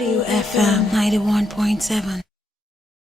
WFM 91.7.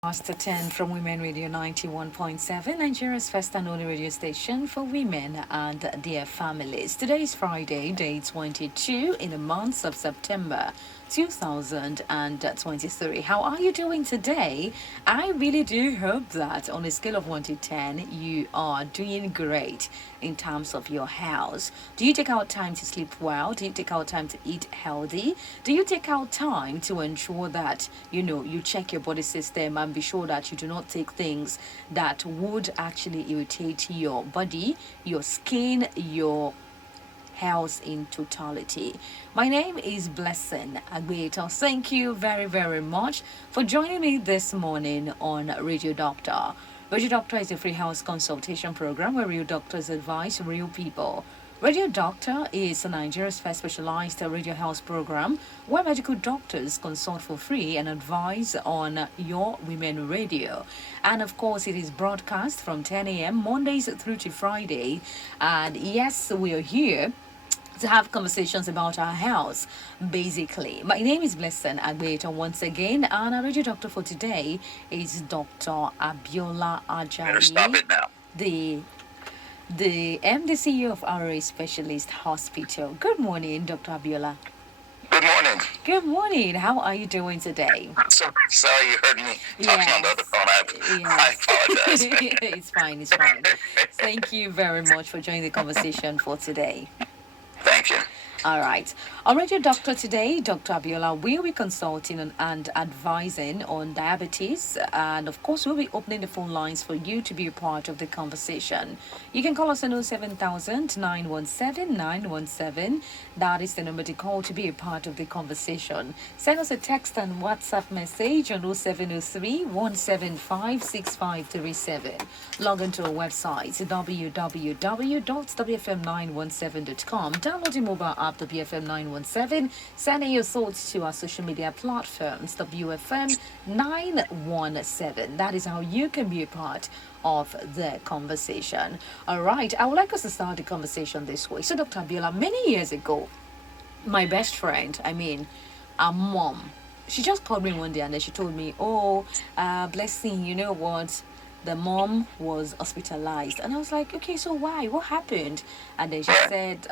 Master 10 from Women Radio 91.7, Nigeria's first and only radio station for women and their families. Today is Friday, day 22 in the month of September 2023. How are you doing today? I really do hope that on a scale of 1 to 10, you are doing great in terms of your health. Do you take out time to sleep well? Do you take out time to eat healthy? Do you take out time to ensure that, you check your body system and be sure that you do not take things that would actually irritate your body, your skin, your health in totality? My name is Blessing Agbeto. Thank you very, very much for joining me this morning on Radio Doctor. Radio Doctor is a free health consultation program where real doctors advise real people. Radio Doctor is Nigeria's first specialized radio health program where medical doctors consult for free and advise on your women radio. And of course, it is broadcast from 10 a.m. Mondays through to Friday. And yes, we are here to have conversations about our health, basically. My name is Blessing Agbeto once again, and our radio doctor for today is Dr. Abiola Better stop Ajayi, it now. the MD CEO of RA Specialist Hospital. Good morning, Dr. Abiola. Good morning. Good morning. How are you doing today? So sorry you heard me talking on the other phone. I apologize. It's fine, it's fine. Thank you very much for joining the conversation for today. Thank you. All right. Our radio doctor today, Dr. Abiola, will be consulting and advising on diabetes. And of course, we'll be opening the phone lines for you to be a part of the conversation. You can call us on 07000 917. That is the number to call to be a part of the conversation. Send us a text and WhatsApp message on 0703 175 6537. Log into our website, www.wfm917.com. Download the mobile app, WFM 917. Send in your thoughts to our social media platforms, WFM 917. That is how you can be a part of the conversation. All right, I would like us to start the conversation this way. So, Dr. Abiola, many years ago, my best friend, our mom, she just called me one day and then she told me, Blessing, you know what? The mom was hospitalized. And I was like, okay, so why? What happened? And then she said,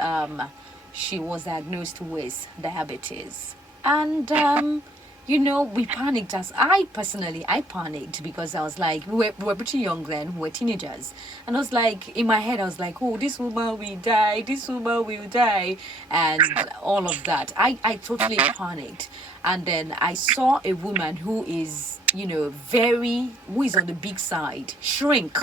she was diagnosed with diabetes. And, we panicked. I panicked because I was like, we were pretty young then, we were teenagers. And I was like, in my head, I was like, oh, this woman will die, and all of that. I totally panicked. And then I saw a woman who is, who is on the big side, shrink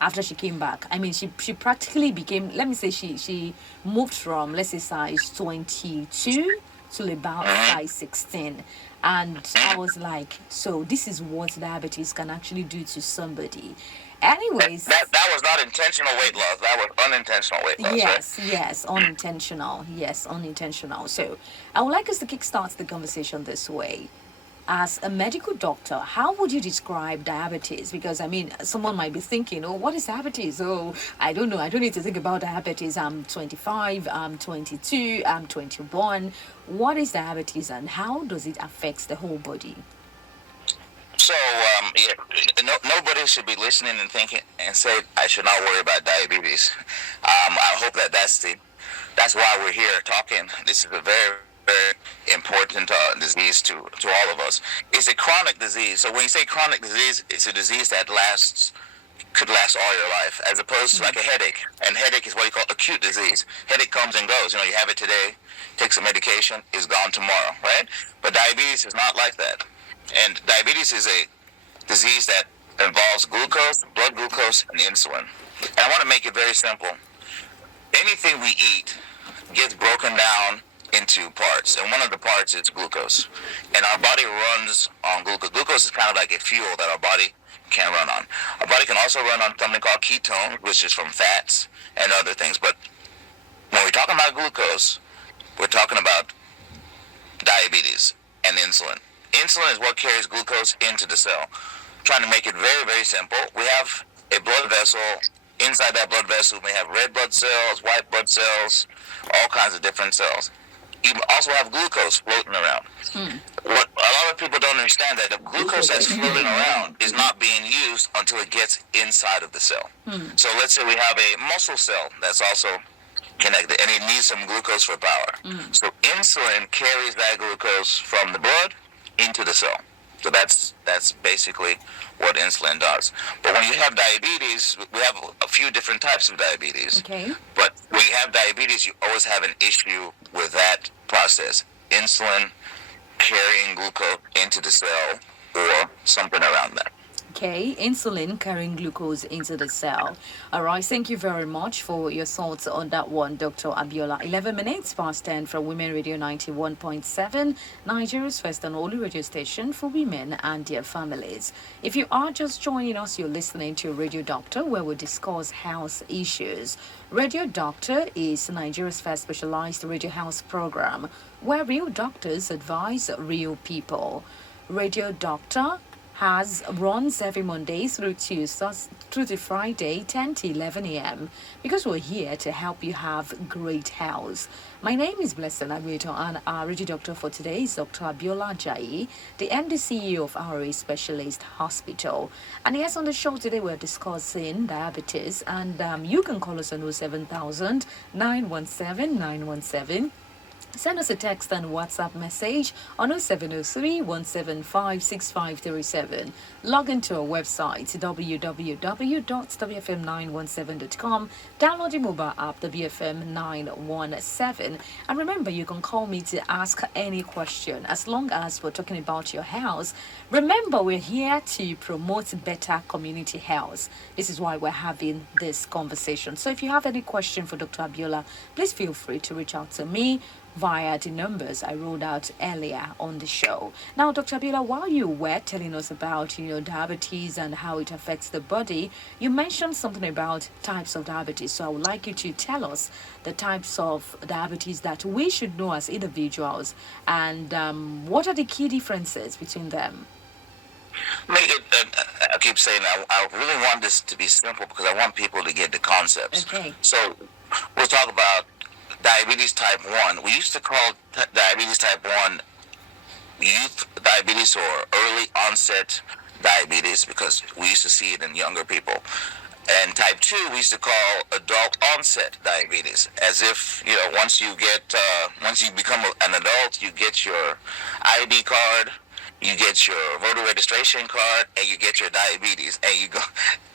after she came back. She practically became, let me say, she moved from, let's say, size 22 to about size 16. And I was like, so this is what diabetes can actually do to somebody. Anyways. That was not intentional weight loss. That was unintentional weight loss. Yes, unintentional. Yes, unintentional. So I would like us to kickstart the conversation this way. As a medical doctor, how would you describe diabetes? Because, someone might be thinking, what is diabetes? I don't know. I don't need to think about diabetes. I'm 25, I'm 22, I'm 21. What is diabetes and how does it affect the whole body? So, nobody should be listening and thinking and say, I should not worry about diabetes. I hope that's why we're here talking. This is a very, very important disease to all of us. It's a chronic disease. So when you say chronic disease, it's a disease that could last all your life, as opposed to like a headache. And headache is what you call acute disease. Headache comes and goes. You have it today, take some medication, it's gone tomorrow, right? But diabetes is not like that. And diabetes is a disease that involves glucose, blood glucose, and insulin. And I want to make it very simple. Anything we eat gets broken down into parts, and one of the parts is glucose. And our body runs on glucose. Glucose is kind of like a fuel that our body can run on. Our body can also run on something called ketone, which is from fats and other things. But when we're talking about glucose, we're talking about diabetes and insulin. Insulin is what carries glucose into the cell. Trying to make it very, very simple, we have a blood vessel. Inside that blood vessel, we have red blood cells, white blood cells, all kinds of different cells. You also have glucose floating around. What a understand that the glucose that's floating around is not being used until it gets inside of the cell. So let's say we have a muscle cell that's also connected, and it needs some glucose for power. So insulin carries that glucose from the blood into the cell. So that's basically what insulin does. But when you have diabetes, we have a few different types of diabetes. Okay. But when you have diabetes, you always have an issue with that process. Insulin carrying glucose into the cell or something around that. Okay, insulin carrying glucose into the cell. All right, thank you very much for your thoughts on that one, Dr. Abiola. 11 minutes past 10 from Women Radio 91.7, Nigeria's first and only radio station for women and their families. If you are just joining us, you're listening to Radio Doctor, where we discuss health issues. Radio Doctor is Nigeria's first specialized radio health program where real doctors advise real people. Radio Doctor runs every Monday through to Friday, 10 to 11 a.m. because we're here to help you have great health. My name is Blessed Agueto, and our radio doctor for today is Dr. Abiola Jai, the MD CEO of RA Specialist Hospital. And yes, on the show today we're discussing diabetes, and you can call us on 07000 917 917. Send us a text and WhatsApp message on 0703 175 6537. Log into our website www.wfm917.com. Download the mobile app, the BFM 917. And remember, you can call me to ask any question as long as we're talking about your health. Remember, we're here to promote better community health. This is why we're having this conversation. So if you have any question for Dr. Abiola, please feel free to reach out to me via the numbers I rolled out earlier on the show. Now, Dr. Abiola, while you were telling us about diabetes and how it affects the body, you mentioned something about types of diabetes. So I would like you to tell us the types of diabetes that we should know as individuals, and what are the key differences between them? I keep saying I really want this to be simple because I want people to get the concepts. Okay. So we'll talk about diabetes type 1. We used to call diabetes type 1 youth diabetes or early onset diabetes because we used to see it in younger people. And type 2 we used to call adult onset diabetes, as if once you become an adult, you get your ID card, you get your voter registration card, and you get your diabetes, and you go.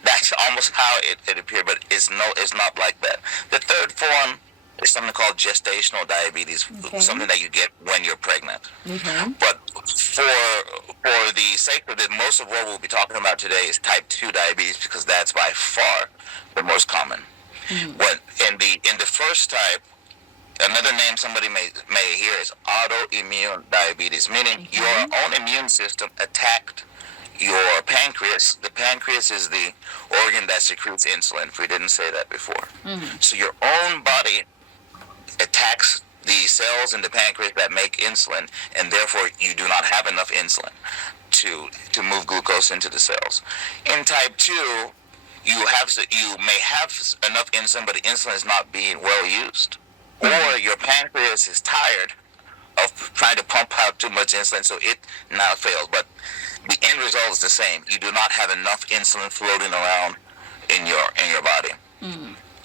That's almost how it appeared, but it's not like that. The third form is something called gestational diabetes, something that you get when you're pregnant. But for the sake of it, most of what we'll be talking about today is type 2 diabetes because that's by far the most common. When in the first type, another name somebody may hear is autoimmune diabetes, meaning your own immune system attacked your pancreas. The pancreas is the organ that secretes insulin, if we didn't say that before. So your own body attacks the cells in the pancreas that make insulin, and therefore you do not have enough insulin to move glucose into the cells. In type 2, you may have enough insulin, but the insulin is not being well used, or your pancreas is tired of trying to pump out too much insulin, so it now fails. But the end result is the same. You do not have enough insulin floating around in your body.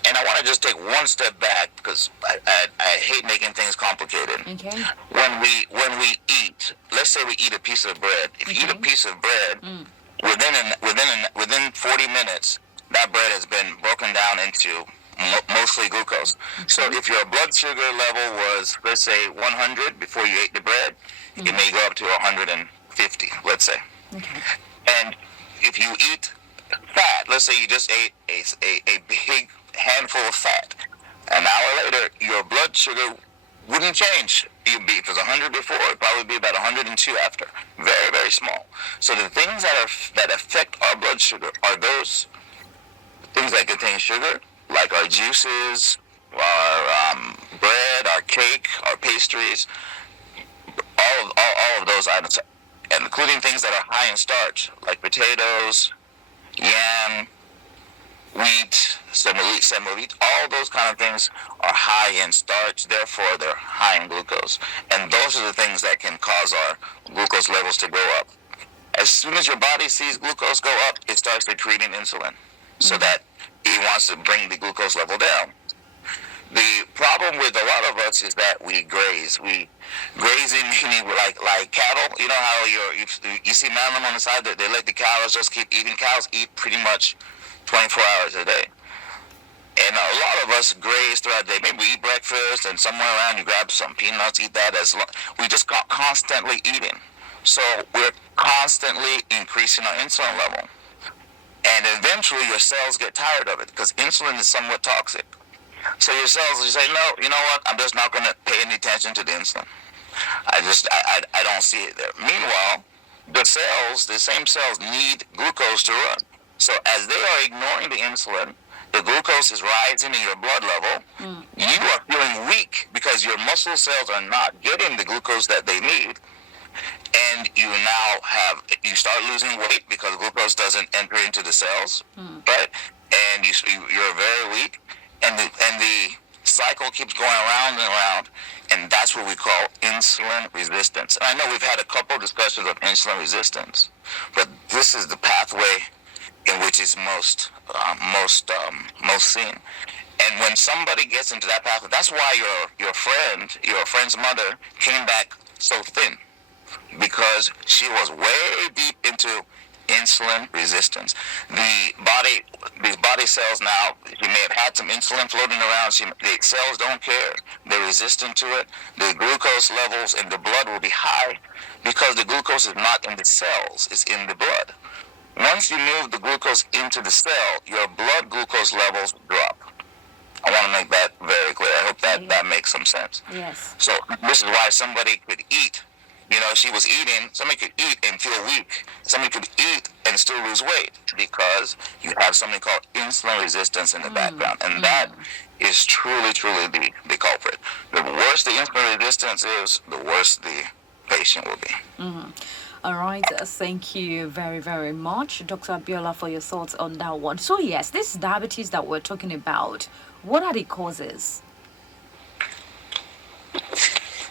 And I want to just take one step back because I hate making things complicated. Okay. When we eat, let's say we eat a piece of bread. If you eat a piece of bread, within 40 minutes, that bread has been broken down into mostly glucose. So if your blood sugar level was, let's say, 100 before you ate the bread, it may go up to 150, let's say. And if you eat fat, let's say you just ate a big handful of fat, an hour later, your blood sugar wouldn't change. If it was 100 before, it'd probably be about 102 after. Very, very small. So the things that affect our blood sugar are those things that contain sugar, like our juices, our bread, our cake, our pastries, all of those items, including things that are high in starch, like potatoes, yam, wheat, semolite, all those kind of things are high in starch, therefore they're high in glucose. And those are the things that can cause our glucose levels to go up. as soon as your body sees glucose go up, it starts secreting insulin so that it wants to bring the glucose level down. The problem with a lot of us is that we graze. We grazing meaning like cattle. You know how you see man on the side that they let the cows just keep eating. Cows eat pretty much 24 hours a day. And a lot of us graze throughout the day. Maybe we eat breakfast and somewhere around you grab some peanuts, eat that. We just constantly eating. So we're constantly increasing our insulin level. And eventually your cells get tired of it because insulin is somewhat toxic. So your cells, you say, no, you know what? I'm just not going to pay any attention to the insulin. I don't see it there. Meanwhile, the same cells need glucose to run. So as they are ignoring the insulin, the glucose is rising in your blood level. You are feeling weak because your muscle cells are not getting the glucose that they need. And you start losing weight because glucose doesn't enter into the cells, right? And you're very weak. And the cycle keeps going around and around, and that's what we call insulin resistance. And I know we've had a couple discussions of insulin resistance, but this is the pathway in which it's most seen. And when somebody gets into that pathway, that's why your friend's mother came back so thin, because she was way deep into insulin resistance. These body cells now, she may have had some insulin floating around. The cells don't care. They're resistant to it. The glucose levels in the blood will be high because the glucose is not in the cells, it's in the blood. Once you move the glucose into the cell, your blood glucose levels drop. I want to make that very clear. I hope that makes some sense. Yes. So this is why somebody could eat. She was eating. Somebody could eat and feel weak. Somebody could eat and still lose weight because you have something called insulin resistance in the background. And that is truly, truly the culprit. The worse the insulin resistance is, the worse the patient will be. All right, thank you very, very much, Dr. Abiola, for your thoughts on that one. So yes, this diabetes that we're talking about, what are the causes?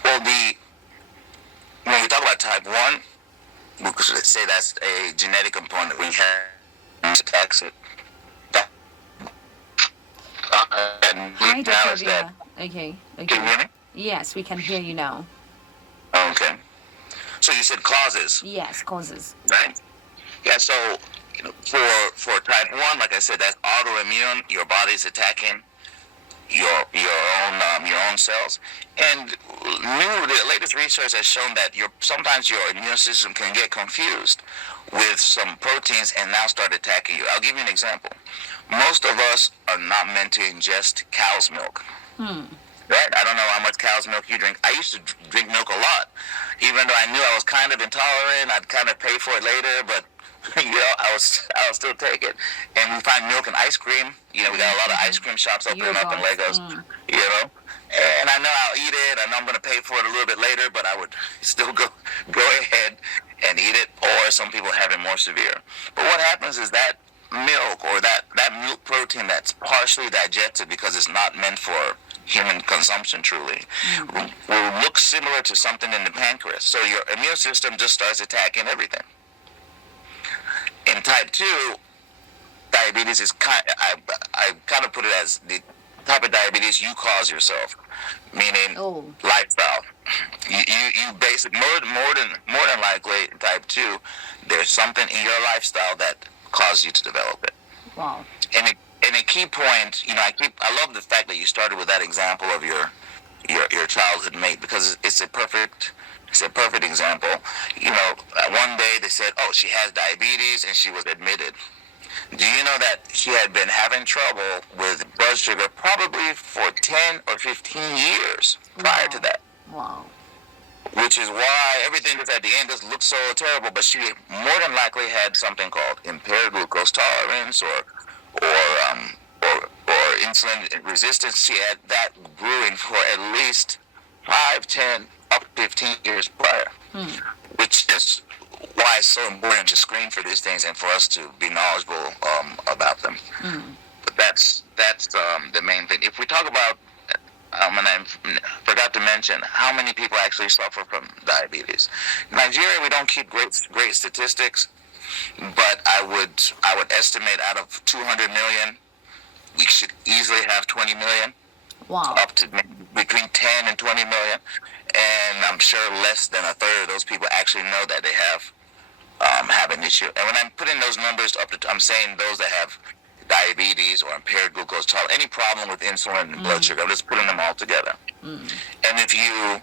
Well, when we talk about type 1, we could say that's a genetic component. We have to tax it. Hi, Dr. Abiola. Okay. Can you hear me? Yes, we can hear you now. Okay. So you said causes. Yes, causes. Right? Yeah, so for type 1, like I said, that's autoimmune. Your body's attacking your own cells. And the latest research has shown that sometimes your immune system can get confused with some proteins and now start attacking you. I'll give you an example. Most of us are not meant to ingest cow's milk. Right? I don't know how much cow's milk you drink. I used to drink milk a lot, even though I knew I was kind of intolerant. I'd kind of pay for it later, but I would still take it. And we find milk and ice cream. We got a lot of ice cream shops opening up in Lagos. And I know I'll eat it. I know I'm going to pay for it a little bit later, but I would still go ahead and eat it. Or some people have it more severe. But what happens is that milk or that milk protein that's partially digested because it's not meant for human consumption truly will look similar to something in the pancreas. So your immune system just starts attacking everything. In type 2, diabetes is I kind of put it as the type of diabetes you cause yourself, meaning lifestyle. You basically more than likely type 2, there's something in your lifestyle that caused you to develop it. Wow. And a key point, I love the fact that you started with that example of your childhood mate because it's a perfect example. One day they said, "Oh, she has diabetes," and she was admitted. Do you know that she had been having trouble with blood sugar probably for 10 or 15 years prior to that? Wow. Which is why everything that's at the end just looks so terrible. But she more than likely had something called impaired glucose tolerance or insulin resistance. She had that brewing for at least 5, 10, up to 15 years prior, which is why it's so important to screen for these things and for us to be knowledgeable about them. But that's the main thing. If we talk about and I forgot to mention how many people actually suffer from diabetes. In Nigeria, we don't keep great statistics, but I would estimate out of 200 million, we should easily have 20 million, Wow. up to between 10 and 20 million, and I'm sure less than a third of those people actually know that they have an issue. And when I'm putting those numbers up to, I'm saying those that have diabetes or impaired glucose tolerance, any problem with insulin and blood sugar, I'm just putting them all together. And if you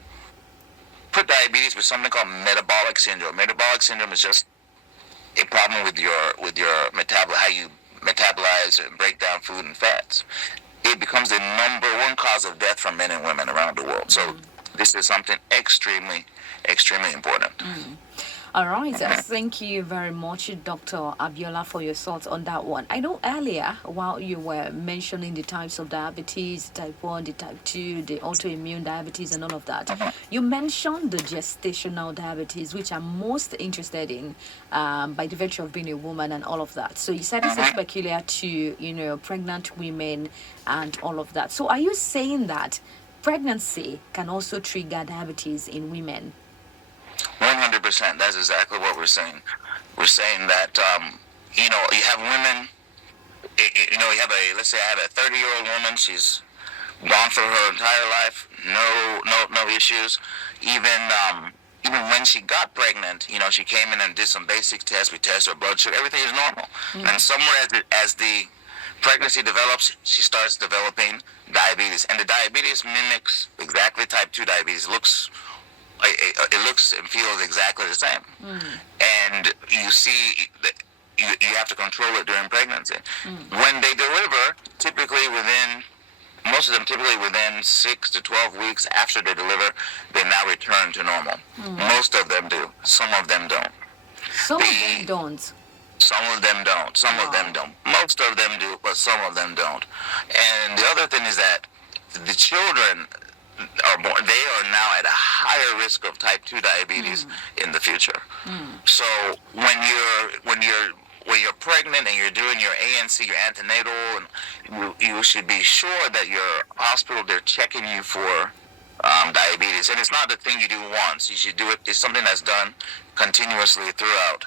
put diabetes with something called metabolic syndrome is just a problem with your how you metabolize and break down food and fats. It becomes the number one cause of death for men and women around the world. So this is something extremely, extremely important. All right. Thank you very much, Dr. Abiola, for your thoughts on that one. I know earlier, while you were mentioning the types of diabetes, type 1, the type 2, the autoimmune diabetes, and all of that, you mentioned the gestational diabetes, which I'm most interested in by the virtue of being a woman and all of that. So you said this is peculiar to, pregnant women and all of that. So are you saying that pregnancy can also trigger diabetes in women? 100%. That's exactly what we're saying. We're saying that you have women. You have let's say I have a 30-year-old woman. She's gone for her entire life. No issues. Even when she got pregnant, she came in and did some basic tests. We tested her blood sugar. Everything is normal. And somewhere as the pregnancy develops, she starts developing diabetes, and the diabetes mimics exactly type 2 diabetes. It looks and feels exactly the same. And you see that you have to control it during pregnancy. When they deliver, most of them typically within 6 to 12 weeks after they deliver, they now return to normal. Most of them do. Some of them don't. Some of them don't. Some of them don't. Some of them don't. Most of them do, but some of them don't. And the other thing is that the children are born, they are now at a higher risk of type 2 diabetes in the future. So when you're pregnant and you're doing your ANC, your antenatal, and you should be sure that your hospital, they're checking you for diabetes. And it's not the thing you do once. You should do it. It's something that's done continuously throughout.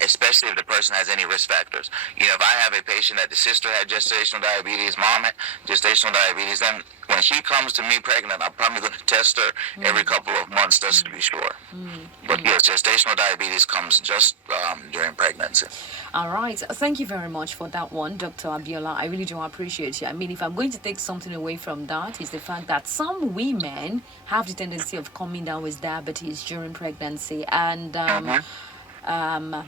Especially if the person has any risk factors. If I have a patient that the sister had gestational diabetes, mom had gestational diabetes, then when she comes to me pregnant, I'm probably going to test her every couple of months just to be sure. But yes, gestational diabetes comes just during pregnancy. All right. Thank you very much for that one, Dr. Abiola. I really do appreciate you. I mean, if I'm going to take something away from that, is the fact that some women have the tendency of coming down with diabetes during pregnancy, and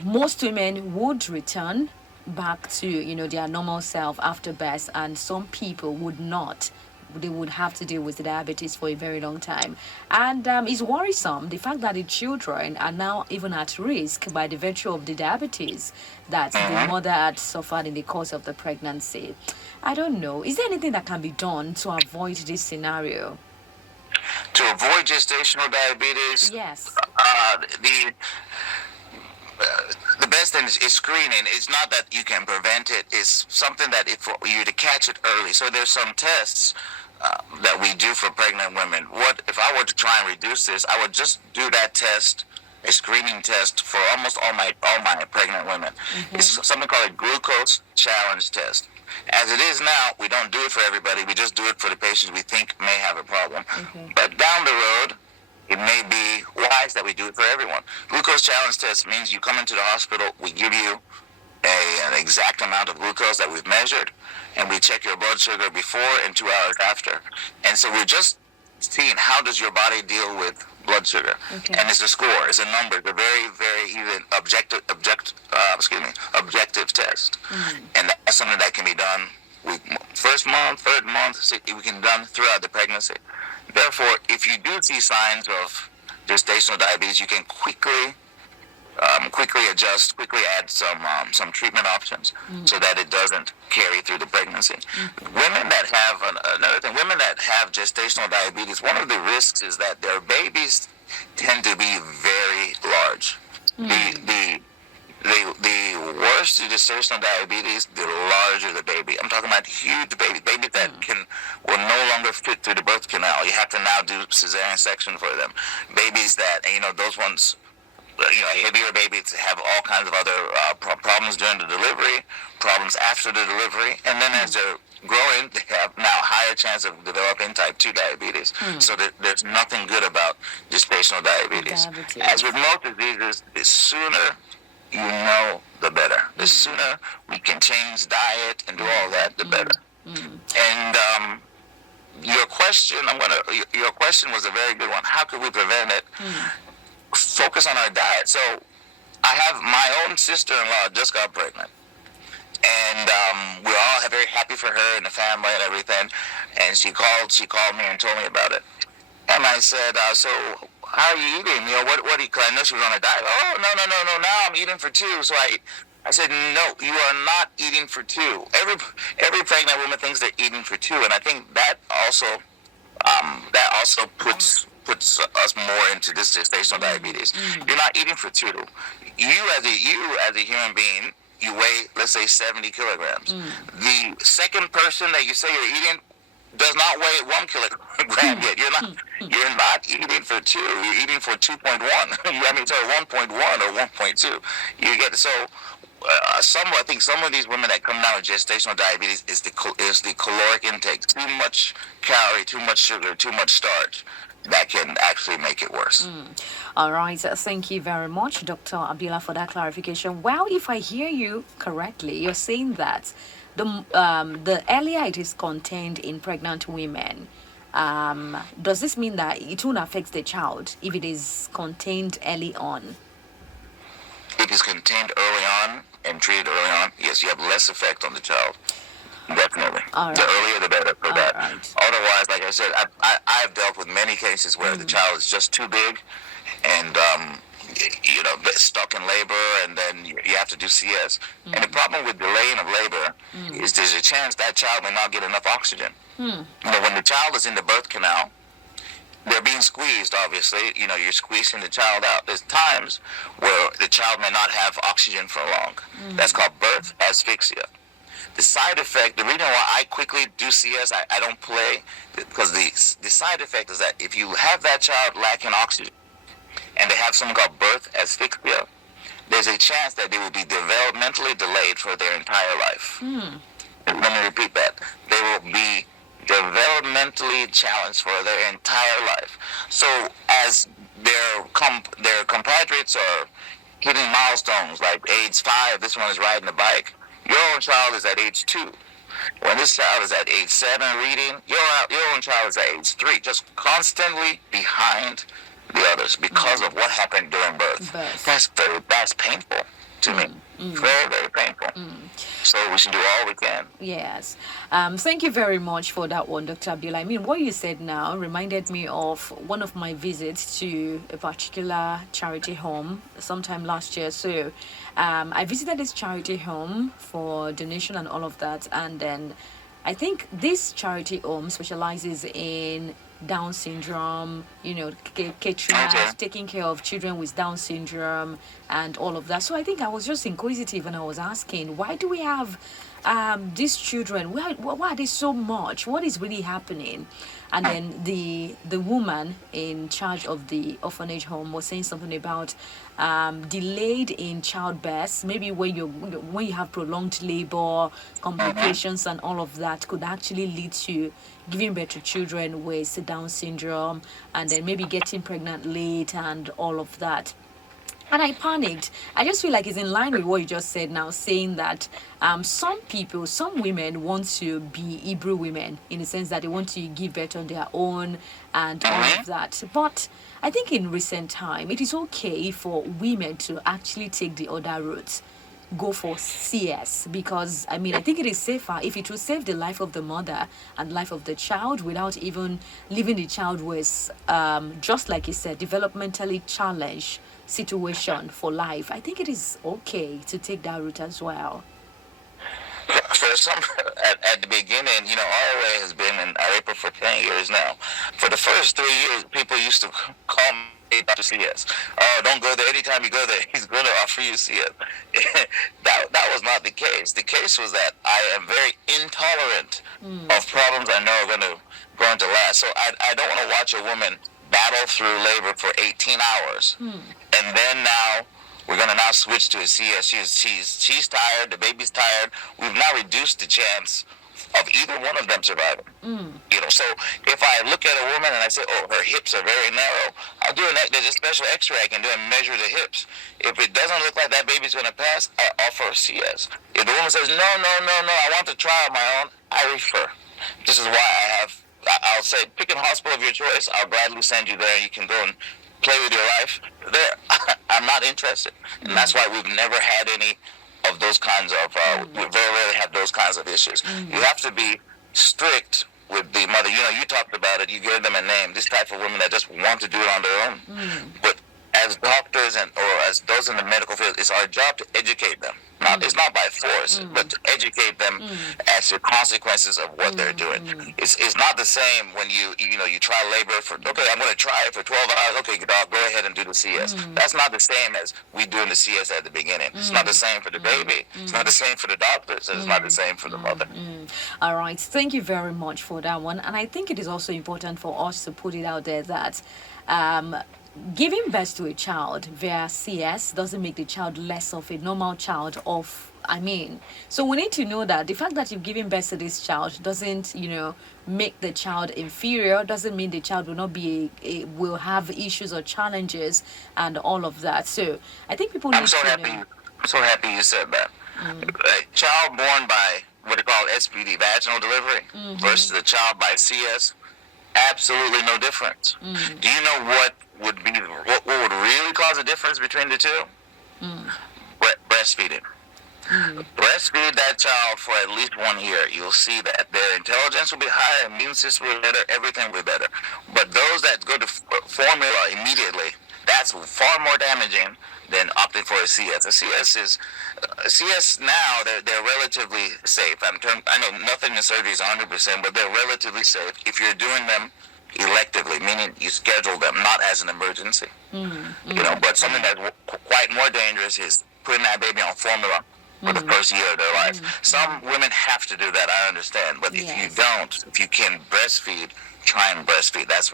most women would return back to their normal self after birth, and some people would not. They would have to deal with the diabetes for a very long time, and it's worrisome the fact that the children are now even at risk by the virtue of the diabetes that the mother had suffered in the course of the pregnancy. I don't know, is there anything that can be done to avoid this scenario? To avoid gestational diabetes, Yes. The best thing is screening. It's not that you can prevent it. It's something that if for you to catch it early. So there's some tests that we do for pregnant women. What if I were to try and reduce this? I would just do that test, a screening test for almost all my pregnant women. It's something called a glucose challenge test. As it is now, we don't do it for everybody. We just do it for the patients we think may have a problem. But down the road, it may be wise that we do it for everyone. Glucose challenge test means you come into the hospital, we give you an exact amount of glucose that we've measured, and we check your blood sugar before and 2 hours after. And so we're just seeing how does your body deal with blood sugar. And it's a score, it's a number, it's a very, very even objective test. And that's something that can be done first month, third month, we can be done throughout the pregnancy. Therefore, if you do see signs of gestational diabetes, you can quickly adjust, quickly add some treatment options so that it doesn't carry through the pregnancy. Women that have women that have gestational diabetes, one of the risks is that their babies tend to be very large. The worse the gestational diabetes, the larger the baby. I'm talking about huge babies that will no longer fit through the birth canal. You have to now do cesarean section for them. Babies that, those ones, heavier babies have all kinds of other problems during the delivery, problems after the delivery, and then as they're growing, they have now higher chance of developing type 2 diabetes. So there's nothing good about gestational diabetes. As with most diseases, the sooner you know, the better. The sooner we can change diet and do all that, the better. And your question, your question was a very good one. How could we prevent it? Focus on our diet. So I have my own sister-in-law just got pregnant, and we're all very happy for her and the family and everything. And she called me and told me about it. And I said, so how are you eating? What do you? Cause I know she was on a diet. Oh, no. Now I'm eating for two. So I said, no, you are not eating for two. Every pregnant woman thinks they're eating for two, and I think that also puts us more into this gestational diabetes. You're not eating for two. You as a human being, you weigh, let's say, 70 kilograms. The second person that you say you're eating does not weigh 1 kilogram yet. You're not eating for two. You're eating for 2.1. I mean, sorry, 1.1 or 1.2. You get so. I think some of these women that come down with gestational diabetes is the caloric intake. Too much calorie, too much sugar, too much starch. That can actually make it worse. All right. Thank you very much, Dr. Abiola, for that clarification. Well, if I hear you correctly, you're saying that the earlier it is contained in pregnant women, does this mean that it won't affect the child if it is contained early on? If it's contained early on and treated early on, yes, you have less effect on the child. Definitely. All The right. earlier the better for that. Right. Otherwise, like I said, I've dealt with many cases where the child is just too big and, stuck in labor, and then you have to do CS. And the problem with delaying of labor is there's a chance that child may not get enough oxygen. When the child is in the birth canal, they're being squeezed, obviously. You're squeezing the child out. There's times where the child may not have oxygen for long. That's called birth asphyxia. The side effect, the reason why I quickly do CS, I don't play, because the side effect is that if you have that child lacking oxygen and they have something called birth asphyxia, there's a chance that they will be developmentally delayed for their entire life. Let me repeat that. They will be developmentally challenged for their entire life. So as their compatriots are hitting milestones like age 5, this one is riding a bike, your own child is at age 2. When this child is at age 7 reading, your own child is at age 3, just constantly behind the others because of what happened during birth. That's painful to me. Very, very painful. So we should do all we can. Yes. Thank you very much for that one, Dr. Abiola. I mean, what you said now reminded me of one of my visits to a particular charity home sometime last year. So I visited this charity home for donation and all of that. And then I think this charity home specializes in Down syndrome, catering, taking care of children with Down syndrome and all of that. So I think I was just inquisitive and I was asking, why do we have these children? Why are they so much? What is really happening? And then the woman in charge of the orphanage home was saying something about delayed in childbirth. Maybe when you have prolonged labor, complications, and all of that could actually lead to giving birth to children with Down syndrome, and then maybe getting pregnant late and all of that. And I panicked. I just feel like it's in line with what you just said now, saying that some women want to be Hebrew women in the sense that they want to give birth on their own and all of that. But I think in recent time, it is okay for women to actually take the other route, go for CS, because I think it is safer if it will save the life of the mother and life of the child without even leaving the child with just like you said, developmentally challenged situation for life. I think it is okay to take that route as well. For some, at the beginning, ROA has been in Arepa for 10 years now. For the first 3 years, people used to call me hey, Dr. CS, oh, don't go there. Anytime you go there, he's going to offer you CS. That was not the case. The case was that I am very intolerant of problems I know are going to last. So I don't want to watch a woman battle through labor for 18 hours, and then now we're going to now switch to a CS. She's tired. The baby's tired. We've now reduced the chance of either one of them surviving. So if I look at a woman and I say, oh, her hips are very narrow, I'll do there's a special x-ray I can do and measure the hips. If it doesn't look like that baby's going to pass, I offer a CS. If the woman says, no, I want to try on my own, I refer. This is why I'll say, pick a hospital of your choice. I'll gladly send you there. You can go and play with your life. There, I'm not interested. And that's why we've never had any of those kinds of, we very rarely have those kinds of issues. You have to be strict with the mother. You talked about it. You gave them a name. This type of women that just want to do it on their own. But as doctors or as those in the medical field, it's our job to educate them. It's not by force, but to educate them as the consequences of what they're doing. It's not the same when you try labor for, okay, I'm going to try it for 12 hours. Okay, dog, go ahead and do the CS. That's not the same as we doing the CS at the beginning. It's not the same for the baby. It's not the same for the doctors. It's not the same for the mother. All right. Thank you very much for that one. And I think it is also important for us to put it out there that giving birth to a child via CS doesn't make the child less of a normal child so we need to know that the fact that you've given birth to this child doesn't, make the child inferior, doesn't mean the child will not will have issues or challenges and all of that. So I think people need I'm so happy you said that. A child born by what they call SPD, vaginal delivery, versus a child by CS, absolutely no difference. Do you know what would really cause a difference between the two? Breastfeeding. Breastfeed that child for at least 1 year. You'll see that their intelligence will be higher, immune system will be better, everything will be better. But those that go to formula immediately, that's far more damaging than opting for a CS. CS now, they're relatively safe. I know nothing in surgery is 100%, but they're relatively safe if you're doing them electively, meaning you schedule them, not as an emergency. But something that's quite more dangerous is putting that baby on formula for the first year of their life. Some women have to do that, I understand, but if you don't, if you can breastfeed, try and breastfeed. That's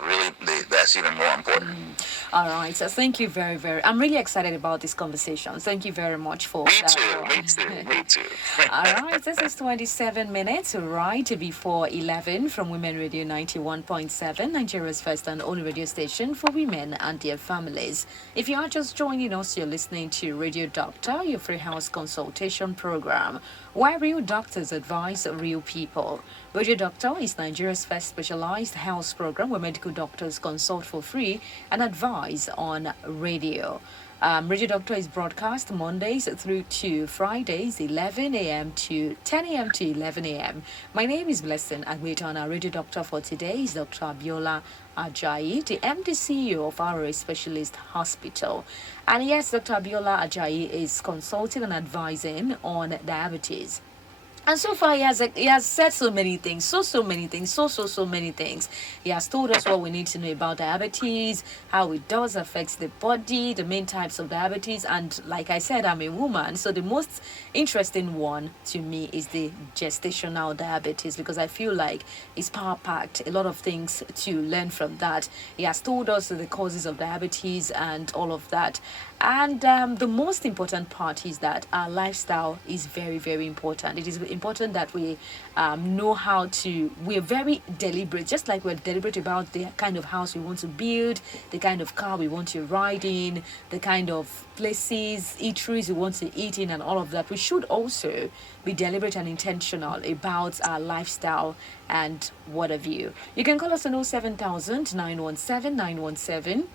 even more important. All right, so thank you very, very. I'm really excited about this conversation. Thank you very much for that. Me too. All right, this is 27 minutes right before 11 from Women Radio 91.7, Nigeria's first and only radio station for women and their families. If you are just joining us, you're listening to Radio Doctor, your free house consultation program, where real doctors advise real people. Radio Doctor is Nigeria's first specialized health program where medical doctors consult for free and advise on radio. Radio Doctor is broadcast Mondays through to Fridays, 11 a.m. to 10 a.m. to 11 a.m. My name is Blessing Agweta, and our Radio Doctor for today is Dr. Abiola Ajayi, the MD CEO of RA Specialist Hospital. And yes, Dr. Abiola Ajayi is consulting and advising on diabetes. And so far, he has said so many things, so many things. He has told us what we need to know about diabetes, how it does affect the body, the main types of diabetes. And like I said, I'm a woman, so the most interesting one to me is the gestational diabetes, because I feel like it's power-packed, a lot of things to learn from that. He has told us the causes of diabetes and all of that. And the most important part is that our lifestyle is very, very important. It is important that we know how to, we're very deliberate, just like we're deliberate about the kind of house we want to build, the kind of car we want to ride in, the kind of places, eateries we want to eat in, and all of that. We should also be deliberate and intentional about our lifestyle and what have you. You can call us on 07000 917 917.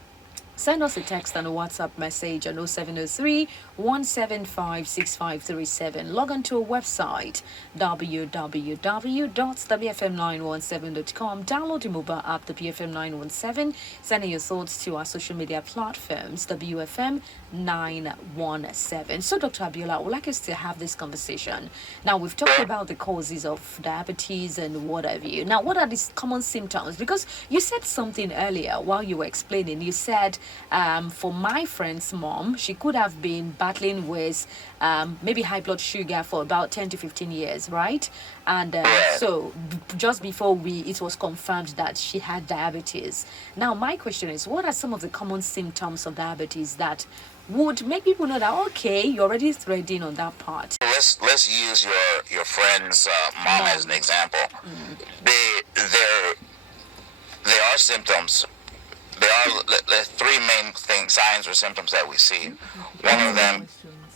Send us a text and a WhatsApp message on 0703 175 6537. Log on to our website www.wfm917.com. Download the mobile app, the BFM 917. Send in your thoughts to our social media platforms, WFM 917. So, Dr. Abiola, I would like us to have this conversation. Now, we've talked about the causes of diabetes and what have you. Now, what are these common symptoms? Because you said something earlier while you were explaining. You said for my friend's mom, she could have been battling with maybe high blood sugar for about 10 to 15 years, right? And just before it was confirmed that she had diabetes. Now, my question is, what are some of the common symptoms of diabetes that would make people know that, okay, you're already threading on that part? Let's use your friend's mom as an example. There are symptoms. There are the three main signs or symptoms that we see. One of them,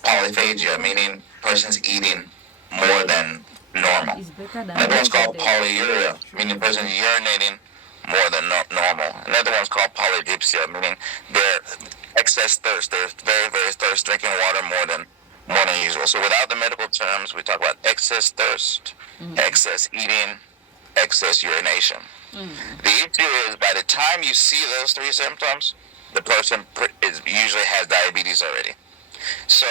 polyphagia, meaning person's eating more than normal. Another one's called polyuria, meaning person's urinating more than normal. Another one's called polydipsia, meaning they're excess thirst. They're very, very thirsty, drinking water more than usual. So without the medical terms, we talk about excess thirst, excess eating, excess urination. The issue is by the time you see those three symptoms, the person usually has diabetes already. So,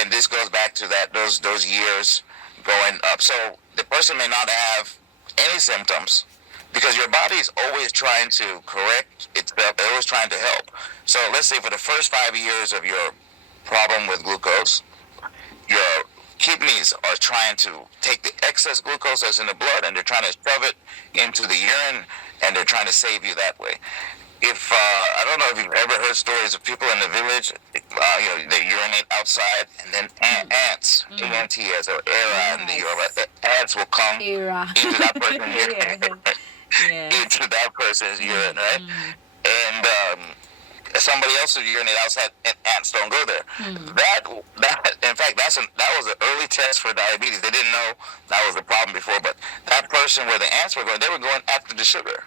and this goes back to those years going up. So the person may not have any symptoms because your body is always trying to correct itself. They're always trying to help. So let's say for the first 5 years of your problem with glucose, your kidneys are trying to take the excess glucose that's in the blood and they're trying to shove it into the urine and they're trying to save you that way. If I don't know if you've ever heard stories of people in the village, they urinate outside and then ants, A-N-T-S, or era in the Yoruba, ants will come into that person's urine, into that person's urine, right? And somebody else will urinate outside and ants don't go there. That in fact, that was an early test for diabetes. They didn't know that was the problem before, but that person where the ants were going, they were going after the sugar,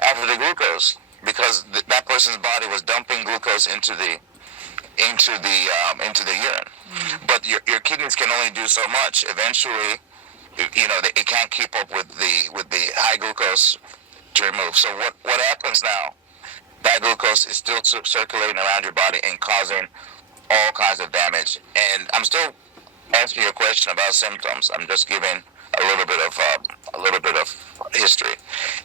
after the glucose, because that person's body was dumping glucose into the urine. But your kidneys can only do so much. Eventually, it can't keep up with the high glucose to remove. So what happens now? That glucose is still circulating around your body and causing all kinds of damage. And I'm still answering your question about symptoms. I'm just giving a little bit of history.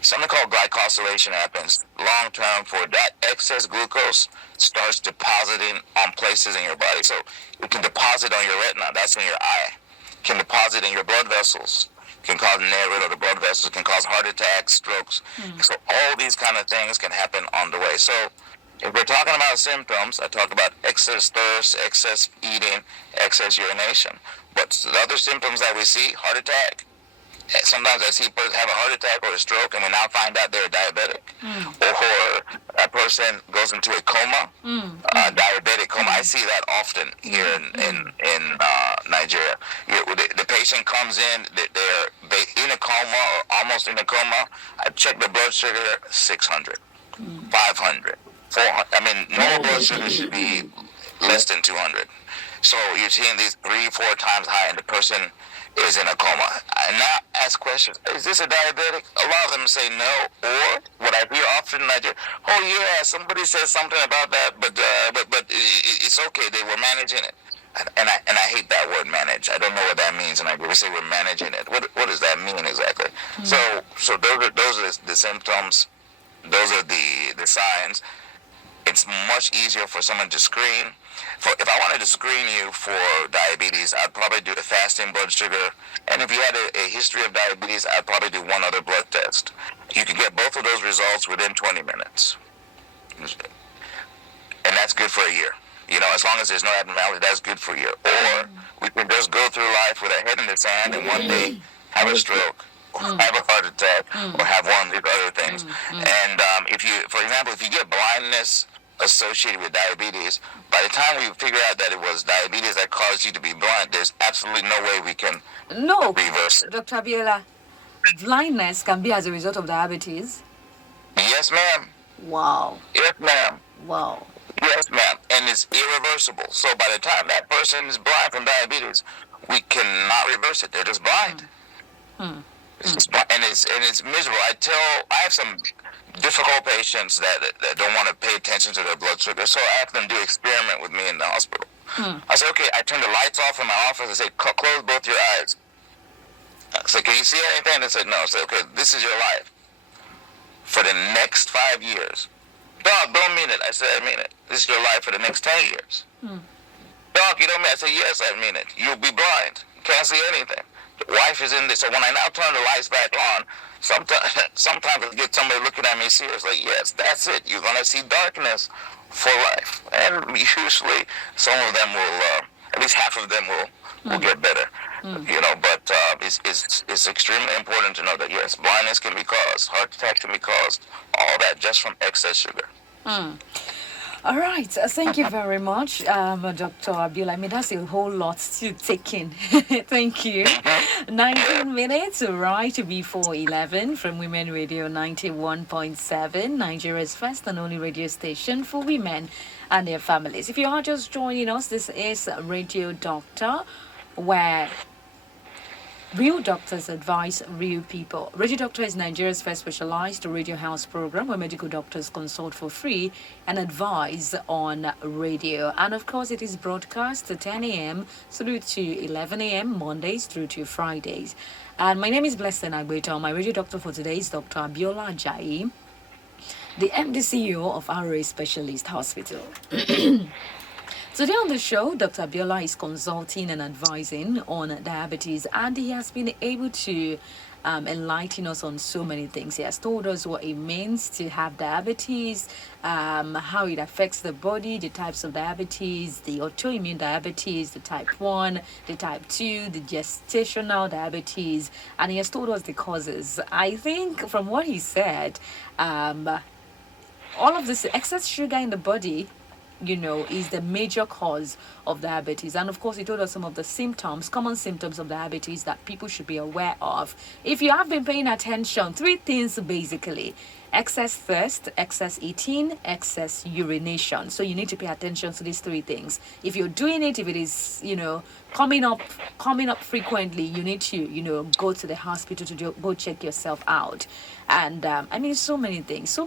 Something called glycosylation happens long term. For that excess glucose starts depositing on places in your body. So it can deposit on your retina. That's in your eye. It can deposit in your blood vessels. Can cause narrowing of the blood vessels, can cause heart attacks, strokes. So all these kind of things can happen on the way. So if we're talking about symptoms, I talk about excess thirst, excess eating, excess urination. But the other symptoms that we see, heart attack. Sometimes I see people have a heart attack or a stroke and we now find out they're diabetic. Or a person goes into a coma, diabetic coma. I see that often here in Nigeria. The patient comes in, they're in a coma or almost in a coma. I check the blood sugar, 600, 500, 400. I mean, normal blood sugar should be less than 200. So you're seeing these 3-4 times high and the person is in a coma. I now ask questions. Is this a diabetic? A lot of them say no. Or what I hear often in Nigeria, oh yeah, somebody said something about that, but it's okay. They were managing it. And I hate that word manage. I don't know what that means, and I would say we're managing it. What does that mean exactly? So those are the symptoms. Those are the signs. It's much easier for someone to screen. If I wanted to screen you for diabetes, I'd probably do a fasting blood sugar. And if you had a history of diabetes, I'd probably do one other blood test. You can get both of those results within 20 minutes. And that's good for a year. As long as there's no abnormality, that's good for a year. Or we can just go through life with our head in the sand and one day have a stroke, or have a heart attack, or have one of these other things. And for example, if you get blindness associated with diabetes, by the time we figure out that it was diabetes that caused you to be blind, there's absolutely no way we can reverse it. Dr. Abiola, blindness can be as a result of diabetes? Yes, ma'am. Wow. Yes, ma'am. Wow. Yes, ma'am. And it's irreversible. So by the time that person is blind from diabetes, we cannot reverse it. They're just blind. It's just blind. And it's miserable. I have some difficult patients that don't want to pay attention to their blood sugar, so I have them do experiment with me in the hospital. I say, okay, I turn the lights off in my office. I say, close both your eyes. I say, can you see anything? They said, no. I say, okay, this is your life. For the next 5 years, Dog, don't mean it. I said, I mean it. This is your life for the next 10 years. Dog, you don't mean it. I said, yes, I mean it. You'll be blind. Can't see anything. The wife is in this. So when I now turn the lights back on, sometimes I get somebody looking at me serious, like, yes, that's it. You're going to see darkness for life. And usually some of them will, at least half of them will get better. But it's extremely important to know that, yes, blindness can be caused, heart attack can be caused, all that just from excess sugar. All right. Thank you very much, Dr. Abiola. I mean, that's a whole lot to take in. Thank you. 19 minutes right before 11 from Women Radio 91.7, Nigeria's first and only radio station for women and their families. If you are just joining us, this is Radio Doctor, where real doctors advise real people. Radio Doctor is Nigeria's first specialized radio house program where medical doctors consult for free and advise on radio. And of course, it is broadcast at 10 a.m. through to 11 a.m. Mondays through to Fridays. And my name is Blessing Agbeto. My radio doctor for today is Dr. Abiola Ajayi, the MD CEO of RA Specialist Hospital. Today on the show, Dr. Abiola is consulting and advising on diabetes, and he has been able to enlighten us on so many things. He has told us what it means to have diabetes, how it affects the body, the types of diabetes, the autoimmune diabetes, the type 1, the type 2, the gestational diabetes, and he has told us the causes. I think from what he said, all of this excess sugar in the body, is the major cause of diabetes. And of course, he told us some of the common symptoms of diabetes that people should be aware of. If you have been paying attention, 3 things basically: excess thirst, excess eating, excess urination. So you need to pay attention to these 3 things. If you're doing it, if it is, coming up frequently, you need to, go to the hospital to go check yourself out. And I mean, so many things,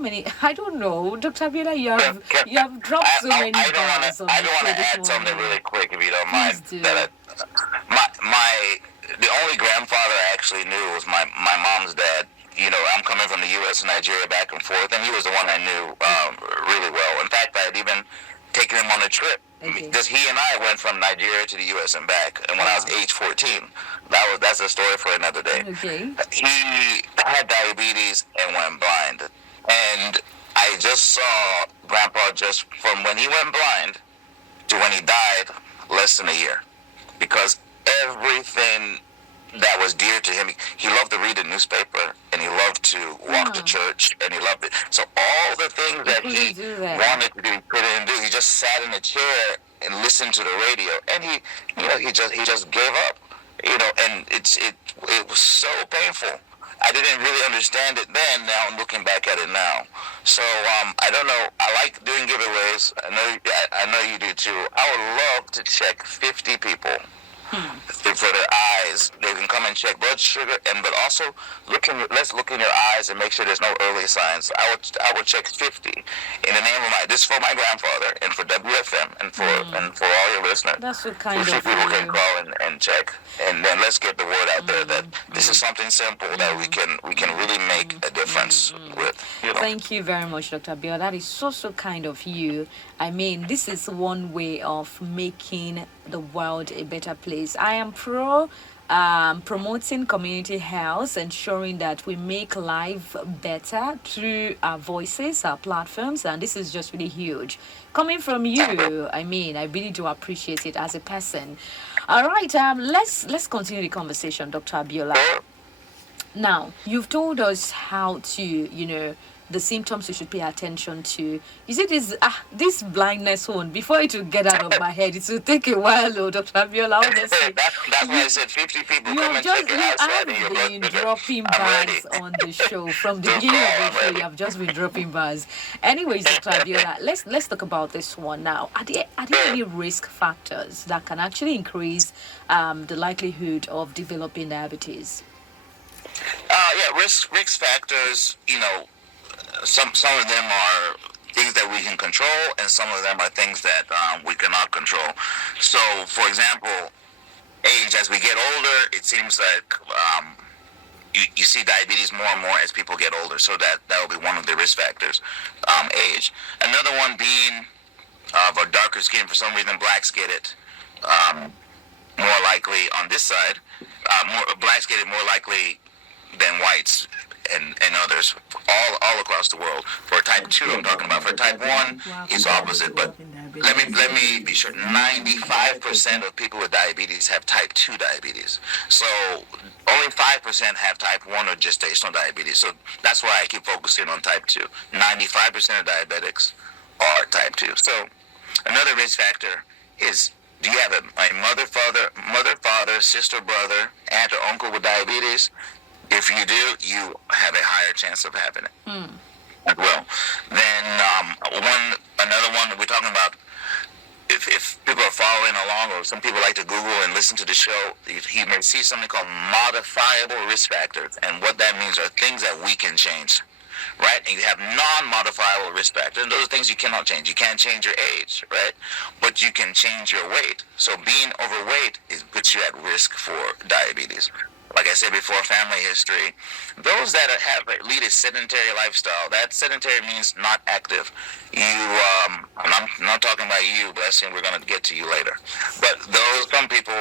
I don't know, Dr. Abiola, you have dropped so many bars on the show this morning. I don't want to add something really quick, if you don't mind. Please do. The only grandfather I actually knew was my mom's dad. I'm coming from the U.S. and Nigeria back and forth, and he was the one I knew really well. In fact, I had even taken him on a trip, because he and I went from Nigeria to the U.S. and back, and when I was age 14. That's a story for another day. Okay. He had diabetes and went blind, and I just saw Grandpa just from when he went blind to when he died, less than a year, because everything that was dear to him, he loved to read the newspaper, and he loved to walk to church, and he loved it. So all the things that he wanted to do, he couldn't do. He just sat in a chair and listened to the radio, and he just gave up. And it was so painful. I didn't really understand it then. Now I'm looking back at it now. So I don't know. I like doing giveaways. I know you do too. I would love to check 50 people for their eyes. They can come and check blood sugar, but also let's look in your eyes and make sure there's no early signs. I would check 50 in the name of this is for my grandfather and for WFM and for all your listeners. That's what kind of people can call and check, and then let's get the word out there that this is something simple that we can really make a difference with. Thank you very much, Dr. Abiola. That is so kind of you. I mean, this is one way of making the world a better place. I am pro promoting community health, ensuring that we make life better through our voices, our platforms, and this is just really huge. Coming from you, I mean, I really do appreciate it as a person. All right, let's continue the conversation, Dr. Abiola. Now, you've told us how to, the symptoms you should pay attention to. You see, this blindness one, before it will get out of my head, it will take a while, Dr. Abiola, honestly. That's why I said 50 people come and check your You outside. have been dropping bars on the show. From the beginning of the show, you have just been dropping bars. Anyways, Dr. Abiola, let's talk about this one now. Are there any risk factors that can actually increase the likelihood of developing diabetes? Risk factors, some of them are things that we can control, and some of them are things that we cannot control. So, for example, age, as we get older, it seems like you see diabetes more and more as people get older. So that will be one of the risk factors. Age. Another one being of a darker skin. For some reason, blacks get it more likely on this side. Blacks get it more likely than whites and others all across the world. For type 2, I'm talking about. For type 1, it's opposite. But let me be sure. 95% of people with diabetes have type 2 diabetes. So only 5% have type 1 or gestational diabetes. So that's why I keep focusing on type 2. 95% of diabetics are type 2. So another risk factor is, do you have a mother, father, sister, brother, aunt, or uncle with diabetes? If you do, you have a higher chance of having it as well. Then another one that we're talking about, if people are following along, or some people like to Google and listen to the show, you may see something called modifiable risk factors. And what that means are things that we can change. Right? And you have non-modifiable risk factors. And those are things you cannot change. You can't change your age, right? But you can change your weight. So being overweight puts you at risk for diabetes. Like I said before, family history. Those that lead a sedentary lifestyle, that sedentary means not active. I'm not talking about you, Blessing, we're going to get to you later. But some people,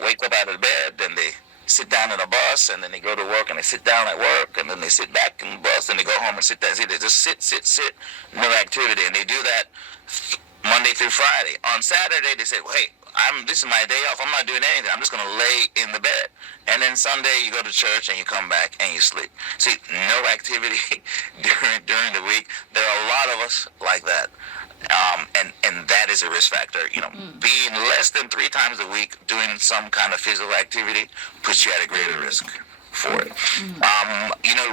wake up out of bed, then they sit down in a bus, and then they go to work, and they sit down at work, and then they sit back in the bus, and they go home and sit down. They just sit, no activity, and they do that Monday through Friday. On Saturday, they say, well, hey, this is my day off. I'm not doing anything. I'm just going to lay in the bed. And then Sunday, you go to church, and you come back, and you sleep. See, no activity during the week. There are a lot of us like that. And that is a risk factor. Being less than 3 times a week doing some kind of physical activity puts you at a greater risk for it.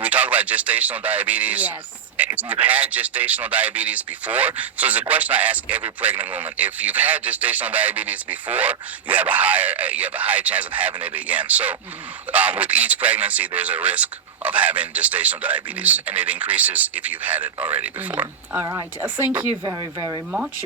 We talk about gestational diabetes. Yes. If you've had gestational diabetes before, so it's a question I ask every pregnant woman. If you've had gestational diabetes before, you have a high chance of having it again. So with each pregnancy, there's a risk of having gestational diabetes, and it increases if you've had it already before. All right. Thank you very, very much,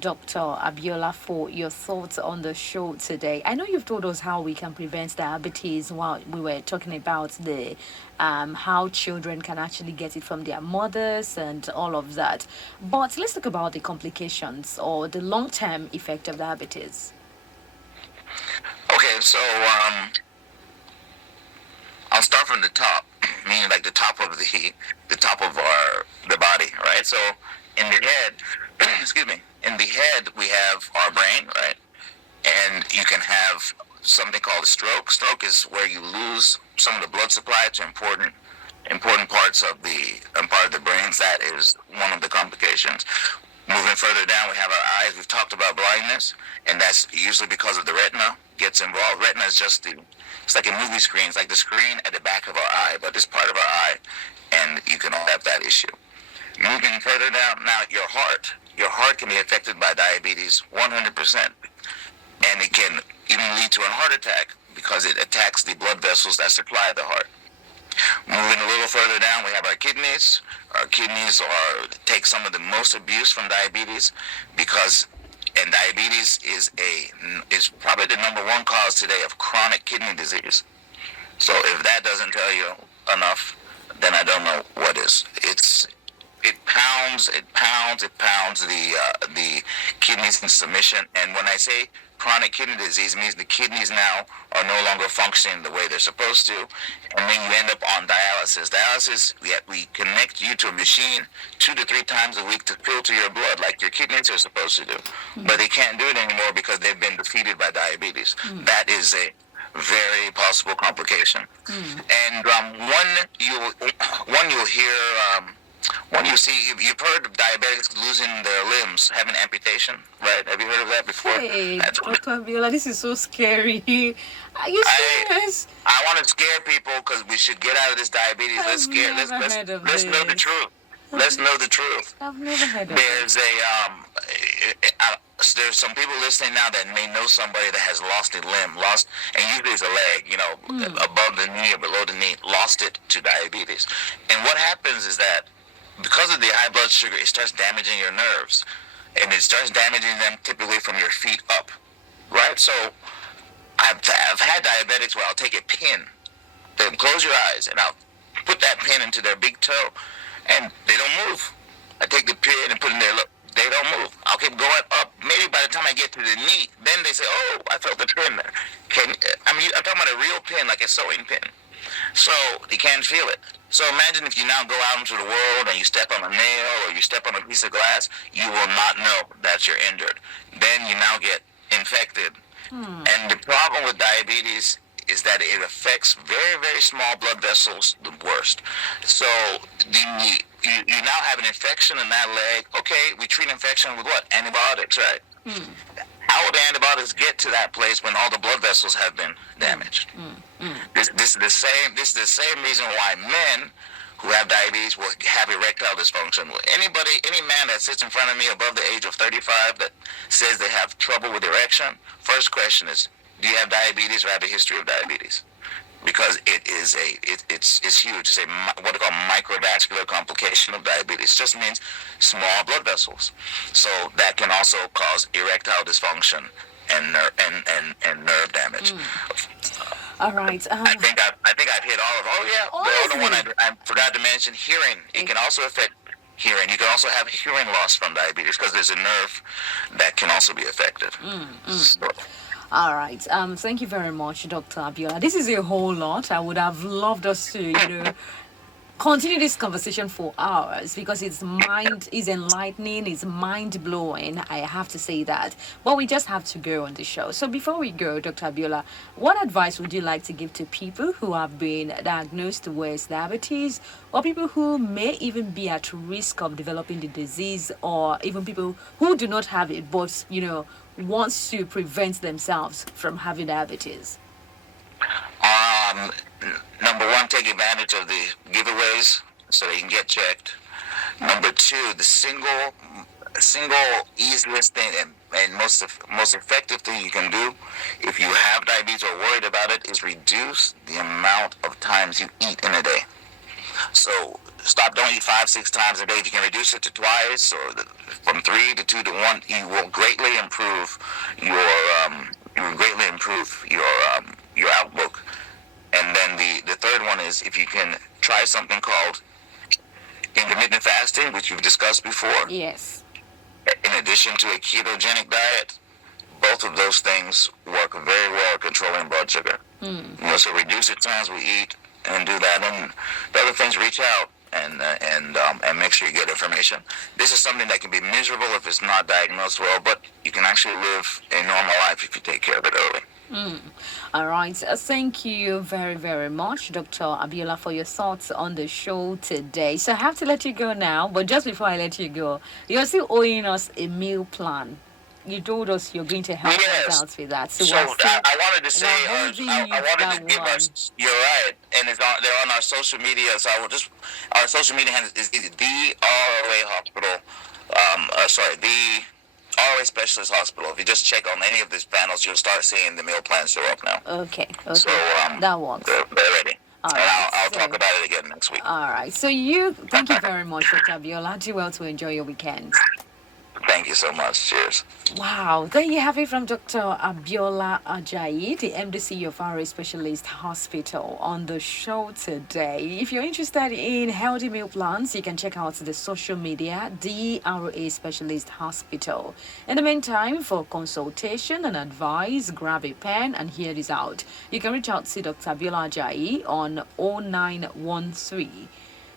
Dr. Abiola, for your thoughts on the show today. I know you've told us how we can prevent diabetes while we were talking about the how children can actually get it from their mothers and all of that. But let's talk about the complications or the long-term effect of diabetes. Okay, so I'll start from the top, meaning like the top of the body, right? So in the head, excuse me, in the head we have our brain, right? And you can have something called a stroke. Stroke is where you lose some of the blood supply to important parts of the brains. That is one of the complications. Moving further down, we have our eyes. We've talked about blindness, and that's usually because of the retina gets involved. Retina is just it's like a movie screen. It's like the screen at the back of our eye, but it's part of our eye, and you can all have that issue. Moving further down, now your heart can be affected by diabetes 100%, and it can even lead to a heart attack because it attacks the blood vessels that supply the heart. Moving a little further down, we have our kidneys. Our kidneys take some of the most abuse from diabetes and diabetes is probably the number one cause today of chronic kidney disease. So if that doesn't tell you enough, then I don't know what is. It pounds the kidneys in submission. And when I say chronic kidney disease, it means the kidneys now are no longer functioning the way they're supposed to, and then you end up on dialysis. Dialysis, we connect you to a machine 2 to 3 times a week to filter your blood like your kidneys are supposed to do, but they can't do it anymore because they've been defeated by diabetes. That is a very possible complication. And one you'll hear. When you see, you've heard of diabetics losing their limbs, having amputation, right? Have you heard of that before? Hey, Dr. Abiola, this is so scary. Are you serious? I want to scare people because we should get out of this diabetes. Let's know the truth. Let's know the truth. I've never heard of There's there's some people listening now that may know somebody that has lost a limb, and usually it's a leg, above the knee or below the knee, lost it to diabetes. And what happens is that because of the high blood sugar, it starts damaging your nerves, and it starts damaging them typically from your feet up, right? So I've had diabetics where I'll take a pin them close your eyes, and I'll put that pin into their big toe, and they don't move. I take the pin and put it in there. Look, they don't move. I'll keep going up. Maybe by the time I get to the knee, then they say, "Oh, I felt the pin there." I'm talking about a real pin, like a sewing pin. So you can't feel it. So imagine if you now go out into the world and you step on a nail or you step on a piece of glass, you will not know that you're injured. Then you now get infected. And the problem with diabetes is that it affects very, very small blood vessels the worst. So you now have an infection in that leg. Okay, we treat infection with what? Antibiotics, right? How would the antibiotics get to that place when all the blood vessels have been damaged? This is the same. This is the same reason why men who have diabetes will have erectile dysfunction. Any man that sits in front of me above the age of 35 that says they have trouble with erection, first question is, do you have diabetes or have a history of diabetes? Because it's huge. It's what they call microvascular complication of diabetes. Just means small blood vessels. So that can also cause erectile dysfunction and nerve damage. All right. I think I've hit all of. Oh yeah, the other one I forgot to mention, hearing. It can also affect hearing. You can also have hearing loss from diabetes because there's a nerve that can also be affected. So, all right. Thank you very much, Dr. Abiola. This is a whole lot. I would have loved us to, continue this conversation for hours because it's enlightening, it's mind blowing. I have to say that. But we just have to go on the show. So before we go, Dr. Abiola, what advice would you like to give to people who have been diagnosed with diabetes, or people who may even be at risk of developing the disease, or even people who do not have it but wants to prevent themselves from having diabetes? Number one, take advantage of the giveaways so they can get checked. Number two, the single easiest thing and most effective thing you can do if you have diabetes or worried about it is reduce the amount of times you eat in a day. So don't eat 5-6 times a day. If you can reduce it to twice or from 3 to 2 to 1, you will greatly improve your your outlook. And then the third one is if you can try something called intermittent fasting, which we've discussed before. Yes. In addition to a ketogenic diet, both of those things work very well at controlling blood sugar. So reduce the times we eat and do that. And the other things, reach out and make sure you get information. This is something that can be miserable if it's not diagnosed well, but you can actually live a normal life if you take care of it early. All right. Thank you very, very much, Dr. Abiola, for your thoughts on the show today. So I have to let you go now, but just before I let you go, you're still owing us a meal plan. You told us you're going to help us out with that. So I wanted to say, I wanted to give us, you're right, and they're on our social media, so our social media handle is the ROA Hospital, the ROA Specialist Hospital. If you just check on any of these panels, you'll start seeing the meal plans show up now. Okay. So that works. They're ready. All and right, I'll talk about it again next week. All right. So thank you very much, Dr. Abiola. Do well to enjoy your weekend. Thank you so much. Cheers. Wow. There you have it from Dr. Abiola Ajayi, the MDC of RA Specialist Hospital, on the show today. If you're interested in healthy meal plans, you can check out the social media, the RA Specialist Hospital. In the meantime, for consultation and advice, grab a pen and hear this out. You can reach out to Dr. Abiola Ajayi on 0913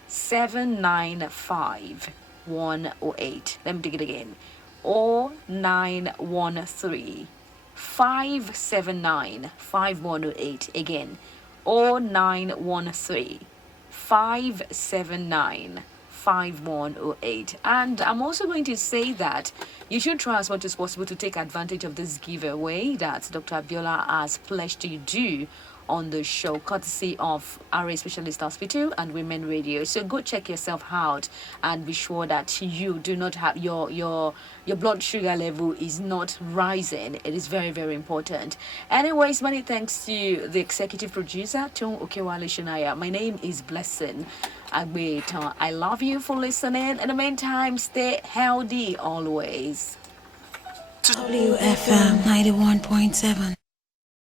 795 108. Let me take it again. 0913 579 5108. Again, 0913 579 5108. And I'm also going to say that you should try as much as possible to take advantage of this giveaway that Dr. Abiola has pledged to do on the show, courtesy of RA Specialist Hospital and Women Radio. So go check yourself out and be sure that you do not have your blood sugar level is not rising. It is very, very important. Anyways, many thanks to the executive producer, Tom Okewale Shinaya. My name is Blessing Agbeton. I love you for listening. In the meantime, stay healthy always. WFM 91.7.